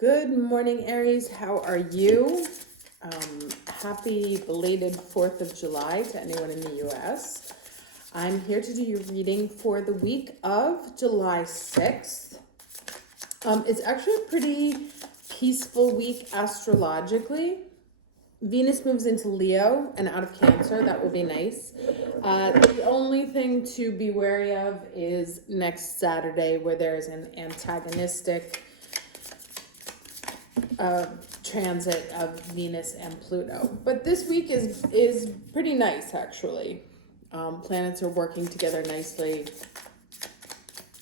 Good morning, Aries. How are you? Happy belated 4th of July to anyone in the U.S. I'm here to do your reading for the week of July 6th. It's actually a pretty peaceful week astrologically. Venus moves into Leo and out of Cancer. That will be nice. The only thing to be wary of is next Saturday, where there's an antagonistic transit of Venus and Pluto. But this week is pretty nice, actually. Planets are working together nicely.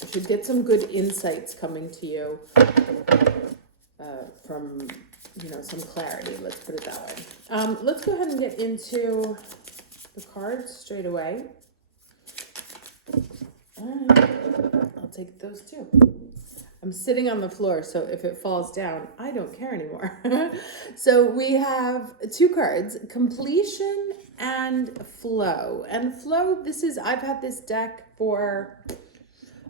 You should get some good insights coming to you from, some clarity. Let's put it that way. Let's go ahead and get into the cards straight away. I'll take those too. I'm sitting on the floor, so if it falls down, I don't care anymore. So we have two cards, completion and flow. And flow, I've had this deck for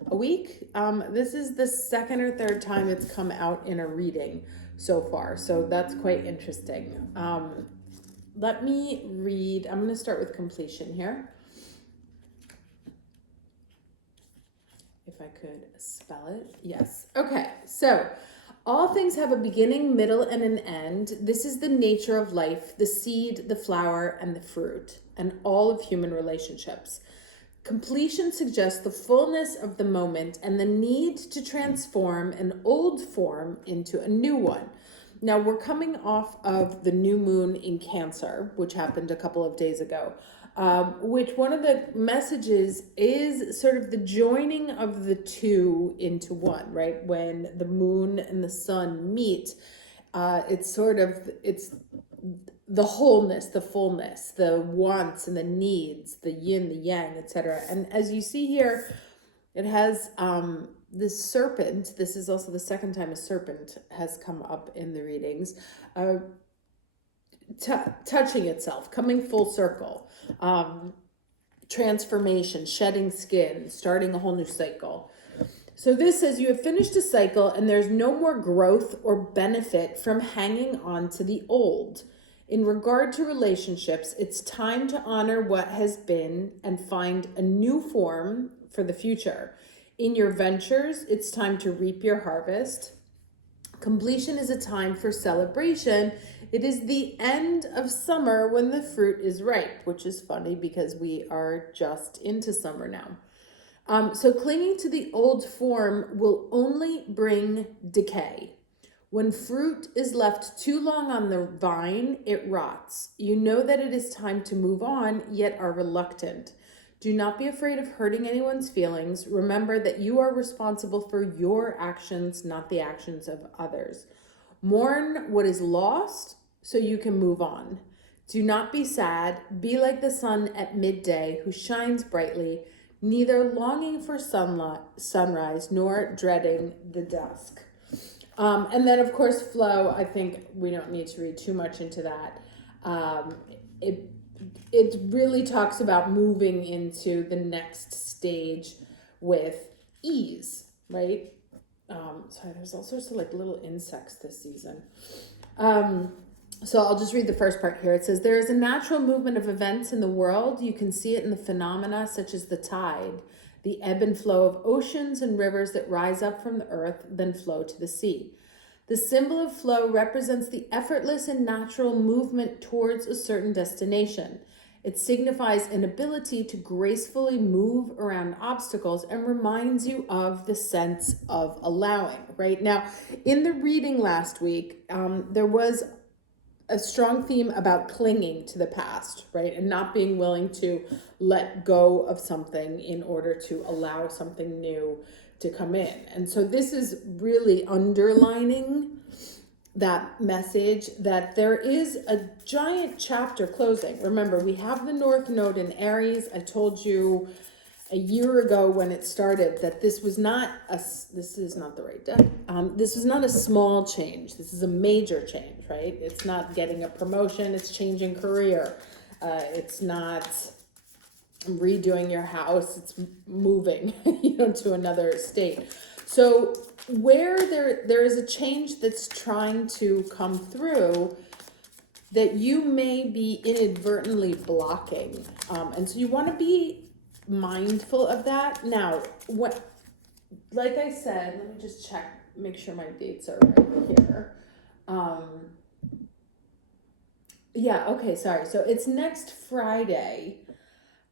a week. This is the second or third time it's come out in a reading so far, so that's quite interesting. Let me read. I'm going to start with completion here. If I could spell it. Yes. Okay. So all things have a beginning, middle, and an end. This is the nature of life, the seed, the flower, and the fruit, and all of human relationships. Completion suggests the fullness of the moment and the need to transform an old form into a new one. Now, we're coming off of the new moon in Cancer, which happened a couple of days ago. Which one of the messages is sort of the joining of the two into one, right? When the moon and the sun meet, it's the wholeness, the fullness, the wants and the needs, the yin, the yang, etc. And as you see here, it has this serpent. This is also the second time a serpent has come up in the readings. Touching itself, coming full circle, transformation, shedding skin, starting a whole new cycle. So this says you have finished a cycle and there's no more growth or benefit from hanging on to the old. In regard to relationships, it's time to honor what has been and find a new form for the future. In your ventures, it's time to reap your harvest. Completion is a time for celebration. It is the end of summer when the fruit is ripe, which is funny because we are just into summer now. So clinging to the old form will only bring decay. When fruit is left too long on the vine, it rots. You know that it is time to move on, yet are reluctant. Do not be afraid of hurting anyone's feelings. Remember that you are responsible for your actions, not the actions of others. Mourn what is lost so you can move on. Do not be sad. Be like the sun at midday who shines brightly, neither longing for sunrise nor dreading the dusk. And then, of course, flow. I think we don't need to read too much into that. It really talks about moving into the next stage with ease, right? Sorry, there's all sorts of little insects this season. So I'll just read the first part here. It says, there is a natural movement of events in the world. You can see it in the phenomena such as the tide, the ebb and flow of oceans and rivers that rise up from the earth, then flow to the sea. The symbol of flow represents the effortless and natural movement towards a certain destination. It signifies an ability to gracefully move around obstacles and reminds you of the sense of allowing, right? Now, in the reading last week, there was a strong theme about clinging to the past, right? And not being willing to let go of something in order to allow something new to come in. And so this is really underlining that message that there is a giant chapter closing. Remember, we have the North Node in Aries. I told you a year ago when it started that this is not the right deck. This is not a small change. This is a major change, right? It's not getting a promotion. It's changing career. It's not redoing your house. It's moving, to another state. So where there is a change that's trying to come through that you may be inadvertently blocking. And so you want to be mindful of that. Now, what, like I said, let me just check, make sure my dates are right here. Yeah, okay, sorry. So it's next Friday.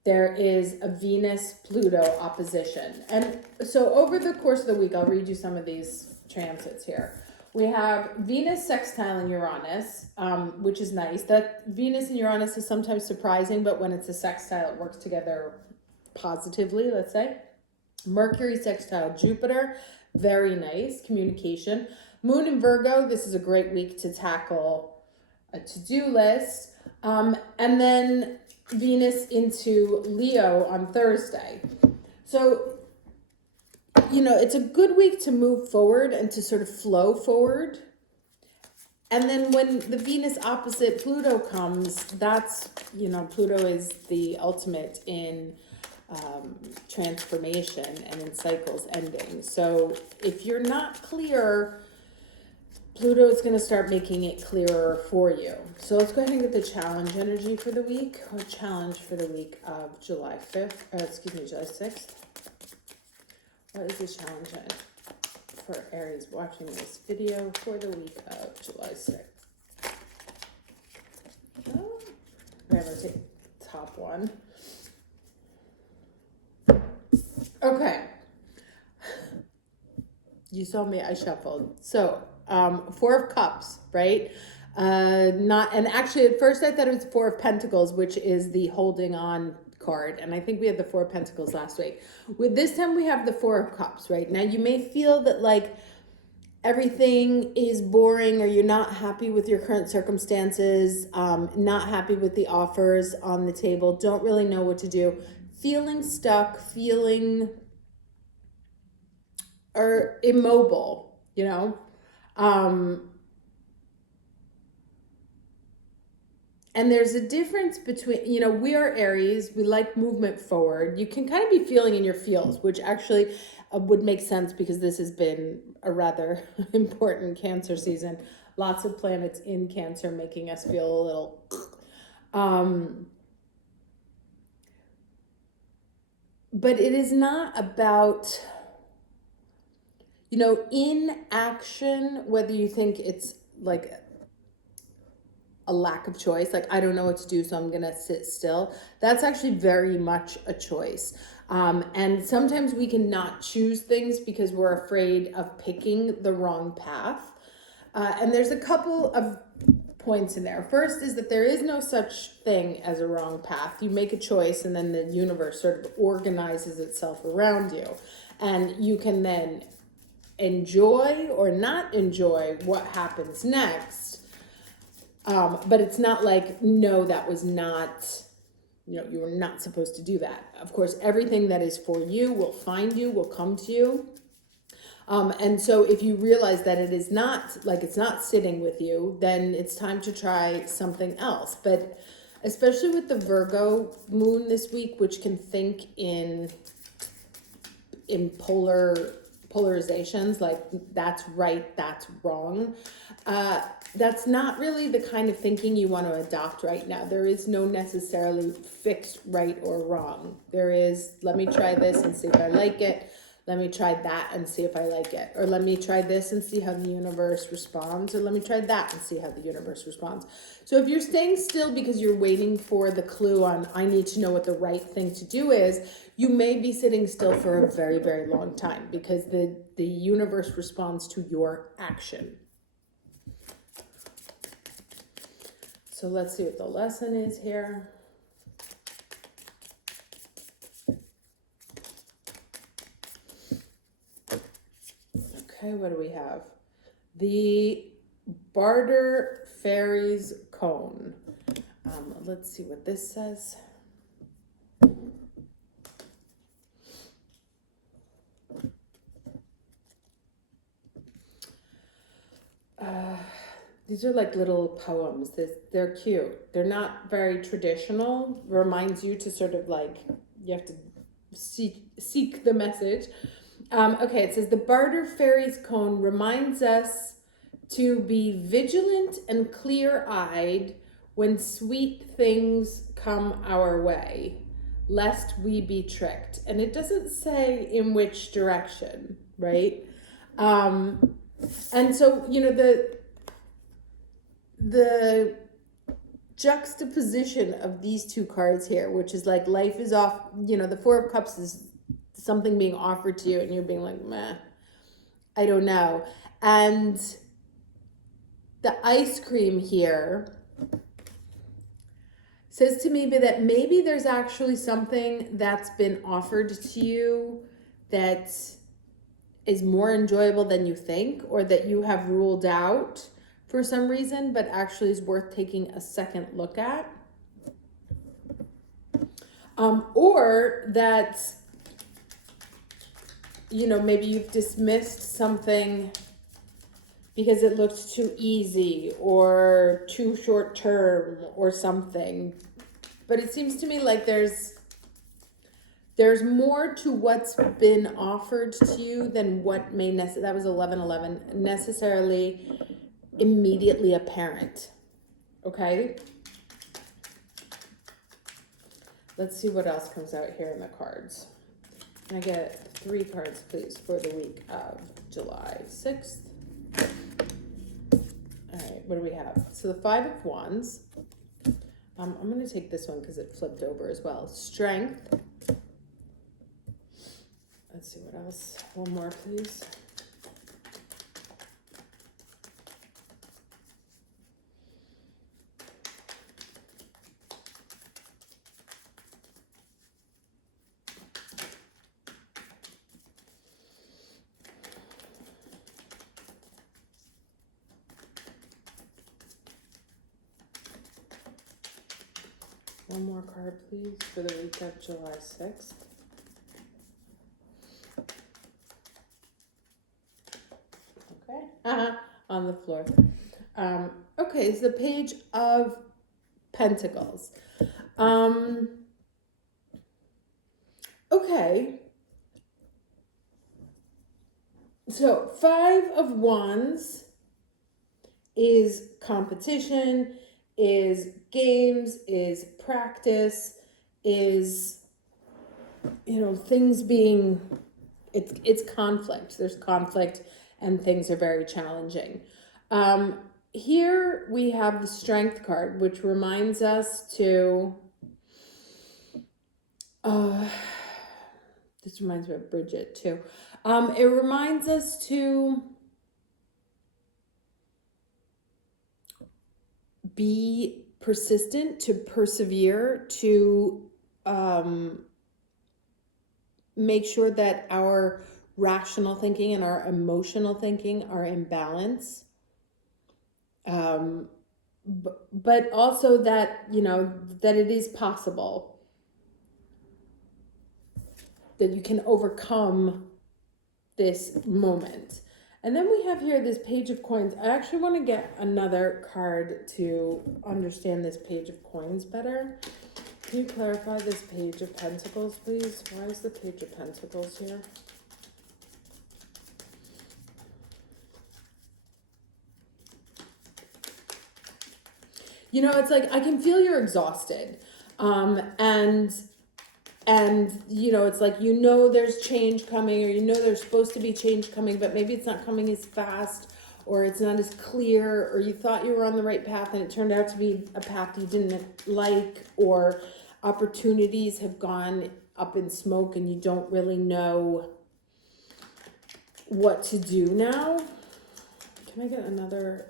There is a Venus-Pluto opposition. And so over the course of the week, I'll read you some of these transits here. We have Venus sextiling Uranus, which is nice. That Venus and Uranus is sometimes surprising, but when it's a sextile, it works together positively, let's say. Mercury sextile Jupiter, very nice, communication. Moon in Virgo, this is a great week to tackle a to-do list. And then Venus into Leo on Thursday. So, it's a good week to move forward and to sort of flow forward. And then when the Venus opposite Pluto comes, that's, Pluto is the ultimate in transformation and in cycles ending. So if you're not clear, Pluto is going to start making it clearer for you. So let's go ahead and get the challenge energy for the week, or challenge for the week of July 6th. What is the challenge for Aries watching this video for the week of July 6th? Oh, I'm going to take the top one. Okay. You saw me, I shuffled. So, Four of Cups, right? And actually at first I thought it was Four of Pentacles, which is the holding on card. And I think we had the Four of Pentacles last week. With this time we have the Four of Cups, right? Now you may feel that like everything is boring, or you're not happy with your current circumstances, not happy with the offers on the table, don't really know what to do, feeling stuck, feeling or immobile, and there's a difference between, we are Aries, we like movement forward. You can kind of be feeling in your feels, which actually would make sense because this has been a rather important Cancer season. Lots of planets in Cancer making us feel a little, but it is not about, in action, whether you think it's like a lack of choice, like I don't know what to do, so I'm gonna sit still. That's actually very much a choice. And sometimes we can not choose things because we're afraid of picking the wrong path. And there's a couple of points in there. First is that there is no such thing as a wrong path. You make a choice and then the universe sort of organizes itself around you. And you can then enjoy or not enjoy what happens next. But it's not like, no, that was not, you were not supposed to do that. Of course, everything that is for you will find you, will come to you. And so if you realize that it is not, like it's not sitting with you, then it's time to try something else. But especially with the Virgo moon this week, which can think in polarizations, like that's right, that's wrong. That's not really the kind of thinking you want to adopt right now. There is no necessarily fixed right or wrong. There is, let me try this and see if I like it. Let me try that and see if I like it. Or let me try this and see how the universe responds. Or let me try that and see how the universe responds. So if you're staying still because you're waiting for the clue on, I need to know what the right thing to do is, you may be sitting still for a very, very long time because the universe responds to your action. So let's see what the lesson is here. Okay, what do we have? The Barter Fairies Cone. Let's see what this says. These are like little poems. They're cute. They're not very traditional. Reminds you to sort of like, you have to seek the message. Okay, it says the Barter Fairies cone reminds us to be vigilant and clear-eyed when sweet things come our way, lest we be tricked. And it doesn't say in which direction, right? And so, you know, the juxtaposition of these two cards here, which is like life is off, you know, the Four of Cups is something being offered to you and you're being like, meh, I don't know. And the ice cream here says to me that maybe there's actually something that's been offered to you that is more enjoyable than you think, or that you have ruled out for some reason, but actually is worth taking a second look at. Or that, you know, maybe you've dismissed something because it looked too easy or too short term or something. But it seems to me like there's more to what's been offered to you than what may that was 11-11 necessarily immediately apparent. Okay? Let's see what else comes out here in the cards. Can I get 3 cards, please, for the week of July 6th? All right, what do we have? So the 5 of Wands. I'm going to take this one because it flipped over as well. Strength. Let's see what else. One more, please. One more card, please, for the week of July 6th. Okay, on the floor. Okay, it's the Page of Pentacles. Okay. So 5 of Wands is competition, is games, is practice, is, you know, things being, it's conflict. There's conflict and things are very challenging. Here we have the Strength card, which reminds us to, this reminds me of Bridget too. It reminds us to be persistent, to persevere, to make sure that our rational thinking and our emotional thinking are in balance. But also that, you know, that it is possible that you can overcome this moment. And then we have here this Page of Coins. I actually want to get another card to understand this Page of Coins better. Can you clarify this Page of Pentacles, please? Why is the Page of Pentacles here? You know, it's like I can feel you're exhausted. And you know, it's like, you know, there's change coming, or you know there's supposed to be change coming, but maybe it's not coming as fast, or it's not as clear, or you thought you were on the right path and it turned out to be a path you didn't like, or opportunities have gone up in smoke and you don't really know what to do now. Can I get another?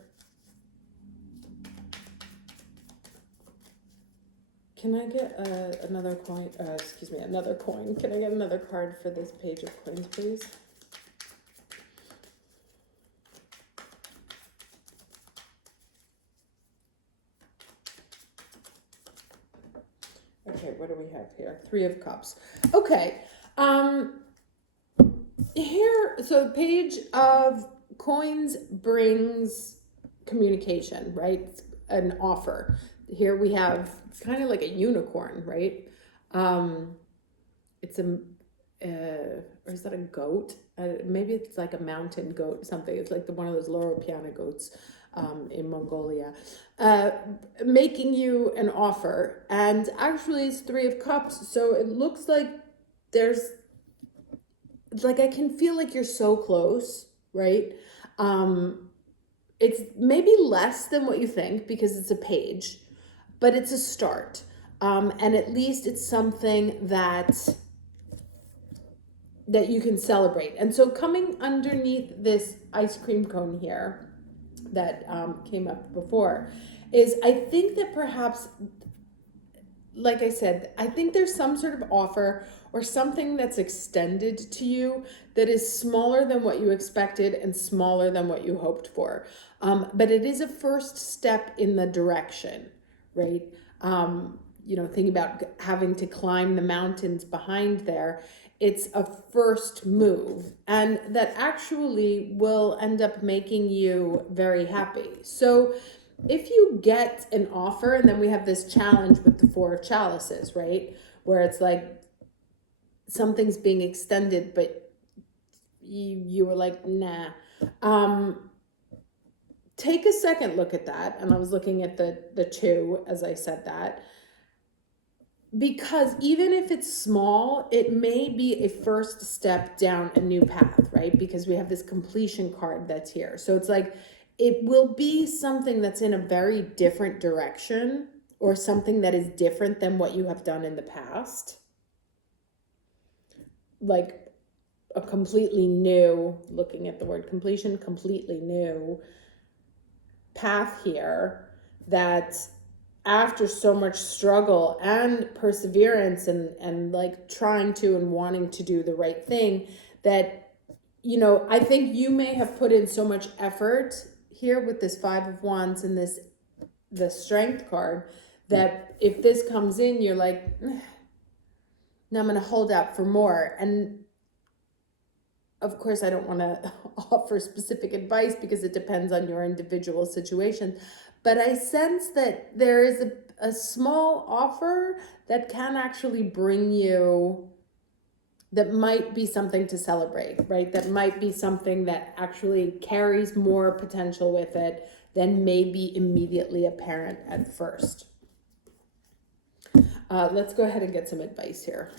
Can I get another coin? Another coin. Can I get another card for this Page of Coins, please? Okay, what do we have here? 3 of Cups. Okay. Here, so the Page of Coins brings communication, right? An offer. Here we have, it's kind of like a unicorn, right? It's or is that a goat? Maybe it's like a mountain goat or something. It's like one of those Loro Piana goats in Mongolia, making you an offer. And actually it's 3 of Cups. So it looks like I can feel like you're so close, right? It's maybe less than what you think because it's a page, but it's a start. And at least it's something that you can celebrate. And so coming underneath this ice cream cone here that came up before is, I think that perhaps, like I said, I think there's some sort of offer or something that's extended to you that is smaller than what you expected and smaller than what you hoped for. But it is a first step in the direction, right? Think about having to climb the mountains behind there. It's a first move, and that actually will end up making you very happy. So if you get an offer, and then we have this challenge with the 4 of chalices, right? Where it's like something's being extended, but you were like, nah. Take a second look at that. And I was looking at the 2 as I said that. Because even if it's small, it may be a first step down a new path, right? Because we have this completion card that's here. So it's like, it will be something that's in a very different direction, or something that is different than what you have done in the past. Like a completely new, looking at the word completion, completely new path here that after so much struggle and perseverance and like trying to and wanting to do the right thing, that, I think you may have put in so much effort here with this 5 of Wands and the Strength card, that if this comes in, you're like, now I'm going to hold out for more. And of course, I don't want to offer specific advice because it depends on your individual situation. But I sense that there is a small offer that can actually bring you, that might be something to celebrate, right? That might be something that actually carries more potential with it than may be immediately apparent at first. Let's go ahead and get some advice here.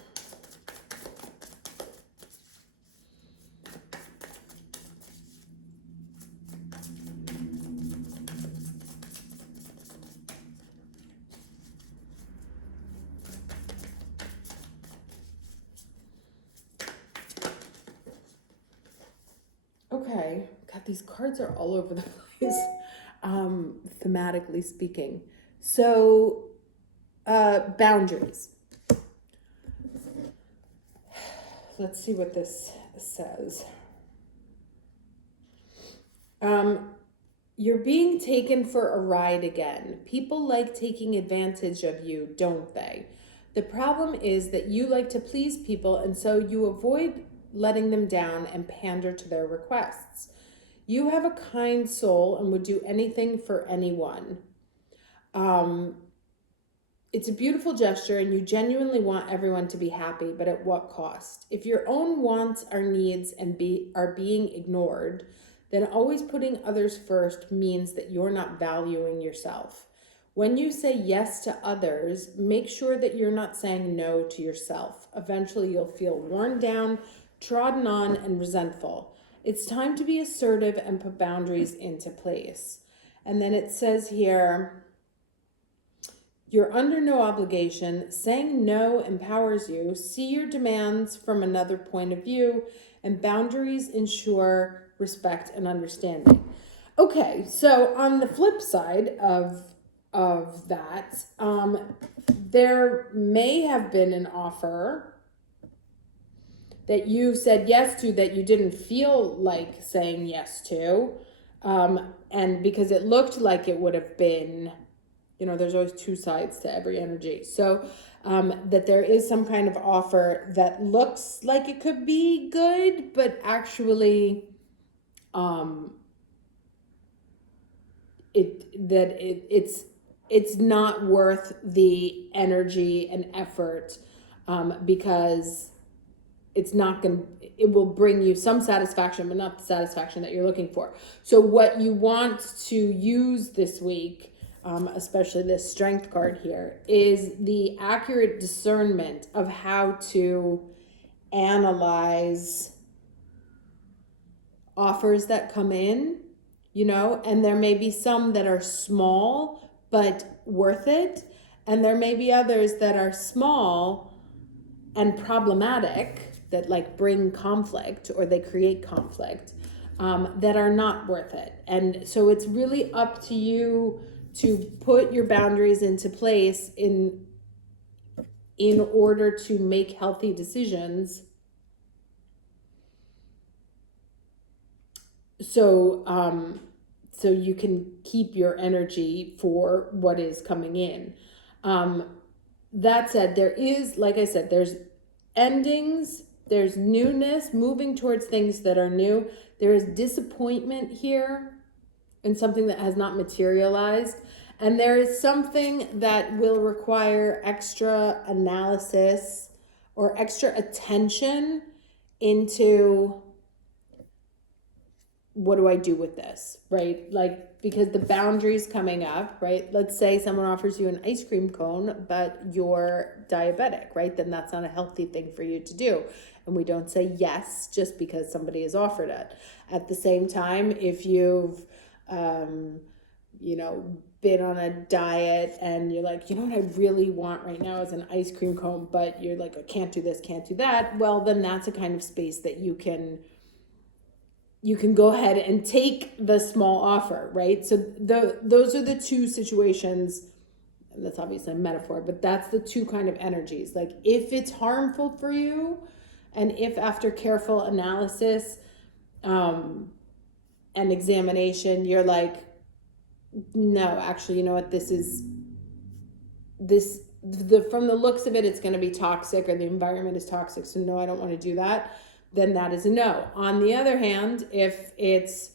Okay, God, these cards are all over the place, thematically speaking. So, boundaries. Let's see what this says. You're being taken for a ride again. People like taking advantage of you, don't they? The problem is that you like to please people, and so you avoid letting them down and pander to their requests. You have a kind soul and would do anything for anyone. It's a beautiful gesture, and you genuinely want everyone to be happy, but at what cost? If your own wants or needs are being ignored, then always putting others first means that you're not valuing yourself. When you say yes to others, make sure that you're not saying no to yourself. Eventually, you'll feel worn down, trodden on, and resentful. It's time to be assertive and put boundaries into place. And then it says here, you're under no obligation. Saying no empowers you. See your demands from another point of view, and boundaries ensure respect and understanding. Okay, so on the flip side of that, there may have been an offer that you said yes to that you didn't feel like saying yes to, and because it looked like it would have been, there's always 2 sides to every energy. So that there is some kind of offer that looks like it could be good, but actually it's not worth the energy and effort, because it will bring you some satisfaction, but not the satisfaction that you're looking for. So what you want to use this week, especially this strength card here, is the accurate discernment of how to analyze offers that come in, and there may be some that are small but worth it, and there may be others that are small and problematic that like bring conflict or they create conflict, that are not worth it. And so it's really up to you to put your boundaries into place in order to make healthy decisions. So you can keep your energy for what is coming in. That said, there is, like I said, there's endings, there's newness, moving towards things that are new. There is disappointment here in something that has not materialized. And there is something that will require extra analysis or extra attention into, what do I do with this, right? Like, because the boundary's coming up, right? Let's say someone offers you an ice cream cone, but you're diabetic, right? Then that's not a healthy thing for you to do. And we don't say yes just because somebody has offered it. At the same time, if you've, been on a diet and you're like, what I really want right now is an ice cream cone, but you're like, I can't do this, can't do that. Well, then that's a kind of space that you can go ahead and take the small offer, right? So those are the two situations. That's obviously a metaphor, but that's the two kind of energies. Like, if it's harmful for you, and if after careful analysis and examination, you're like, no, actually, you know what, from the looks of it, it's going to be toxic, or the environment is toxic, so no, I don't want to do that, then that is a no. On the other hand, if it's,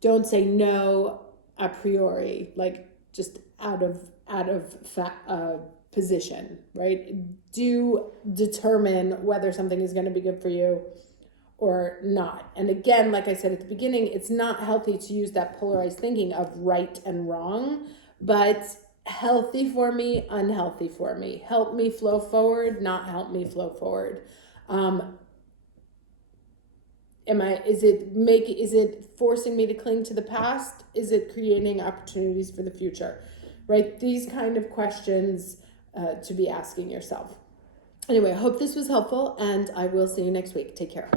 don't say no a priori, like just out of position, right? Do determine whether something is going to be good for you or not. And again, like I said at the beginning, it's not healthy to use that polarized thinking of right and wrong, but healthy for me, unhealthy for me. Help me flow forward, not help me flow forward. Is it forcing me to cling to the past? Is it creating opportunities for the future? Right? These kind of questions to be asking yourself. Anyway, I hope this was helpful, and I will see you next week. Take care.